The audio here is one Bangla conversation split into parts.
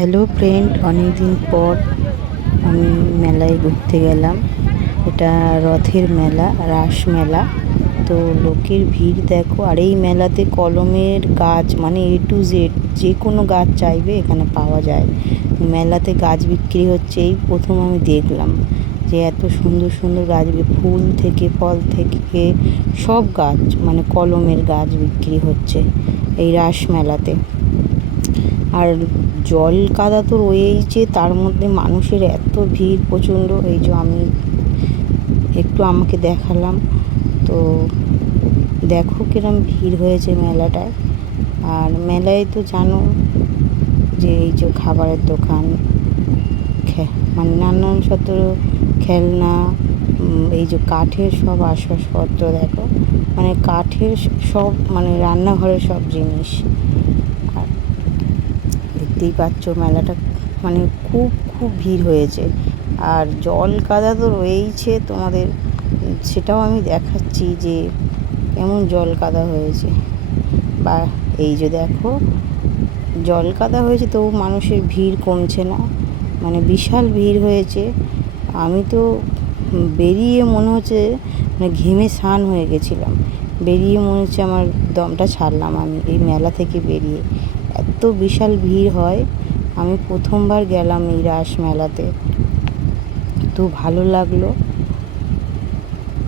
হ্যালো ফ্রেন্ড অনেকদিন পর আমি মেলায় ঘুরতে গেলাম। এটা রথের মেলা, রাস মেলা। তো লোকের ভিড় দেখো, আর এই মেলাতে কলমের গাছ মানে এ টু জেড যে কোনো গাছ চাইবে এখানে পাওয়া যায়। মেলাতে গাছ বিক্রি হচ্ছে, এই প্রথম আমি দেখলাম যে এত সুন্দর সুন্দর গাছ ফুল থেকে, ফল থেকে সব গাছ মানে কলমের গাছ বিক্রি হচ্ছে এই রাস মেলাতে। আর জল কাদা তো রয়েইছে তার মধ্যে মানুষের এত ভিড় প্রচণ্ড, এই যে আমি একটু আমাকে দেখালাম। তো দেখো কিরম ভিড় হয়েছে মেলাটায়। আর মেলায় তো জানো যে এই যে খাবারের দোকান মানে নানান শত খেলনা এই যে কাঠের সব আসবাবপত্র দেখো। মানে কাঠের সব মানে রান্নাঘরের সব জিনিস। দেখতেই পাচ্ছ মেলাটা মানে খুব খুব ভিড় হয়েছে। আর জল কাদা তো রয়েইছে তোমাদের। সেটাও আমি দেখাচ্ছি যে কেমন জল কাদা হয়েছে। বা এই যে দেখো, জল কাদা হয়েছে তবু মানুষের ভিড় কমছে না। মানে বিশাল ভিড় হয়েছে। আমি তো বেরিয়ে মনে হচ্ছে মানে ঘেমে স্নান হয়ে গেছিলাম। বেরিয়ে মনে হচ্ছে আমার দমটা ছাড়লাম আমি এই মেলা থেকে বেরিয়ে। এত বিশাল ভিড় হয়, আমি প্রথমবার গেলাম এই রাস মেলাতে। তো ভালো লাগল।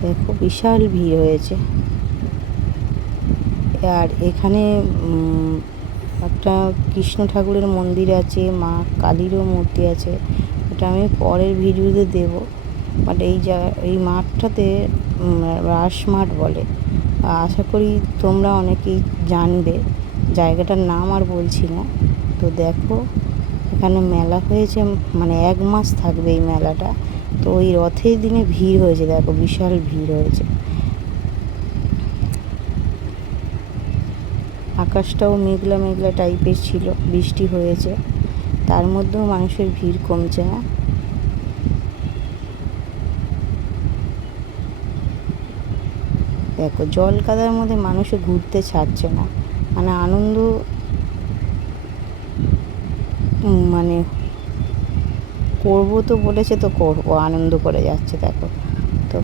দেখো, বিশাল ভিড় হয়েছে। আর এখানে একটা কৃষ্ণ ঠাকুরের মন্দির আছে, মা কালীরও মূর্তি আছে। ওটা আমি পরের ভিডিওতে দেব। বাট এই জায়গা এই মাঠটাতে রাস মাঠ বলে। আশা করি তোমরা অনেকেই জানবে। জায়গাটার নাম আর বলছি না। তো দেখো, এখানে মেলা হয়েছে মানে এক মাস থাকবে এই মেলাটা। তো ওই রথের দিনে ভিড় হয়েছে, দেখো বিশাল ভিড় হয়েছে। আকাশটাও মেঘলা মেঘলা টাইপের ছিল, বৃষ্টি হয়েছে। তার মধ্যেও মানুষের ভিড় কমছে না। দেখো জল কাদার মধ্যে মানুষে ঘুরতে ছাড়ছে না। মানে আনন্দ মানে করব তো বলেছে তো করব, আনন্দ করে যাচ্ছে দেখো। তো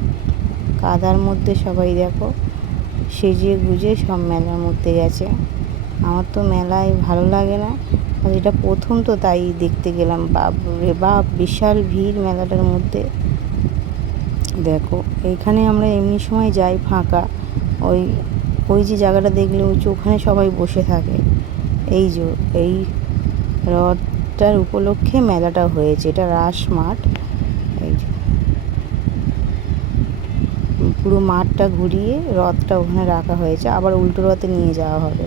কাদার মধ্যে সবাই দেখো, সেজে গুজে সব মেলার মধ্যে গেছে। আমার তো মেলায় ভালো লাগে না, আর এটা প্রথম তো তাই দেখতে গেলাম। বাপ রে বাপ, বিশাল ভিড় মেলাটার মধ্যে। দেখো এইখানে আমরা এমনি সময় যাই ফাঁকা, ওই ওই যে জায়গাটা দেখলে উঁচু ওখানে সবাই বসে থাকে। এই যে, এই রথটার উপলক্ষে মেলাটা হয়েছে। এটা রাস মাঠ। এই যে। পুরো মাঠটা ঘুরিয়ে রথটা ওখানে রাখা হয়েছে। আবার উল্টো রথে নিয়ে যাওয়া হবে।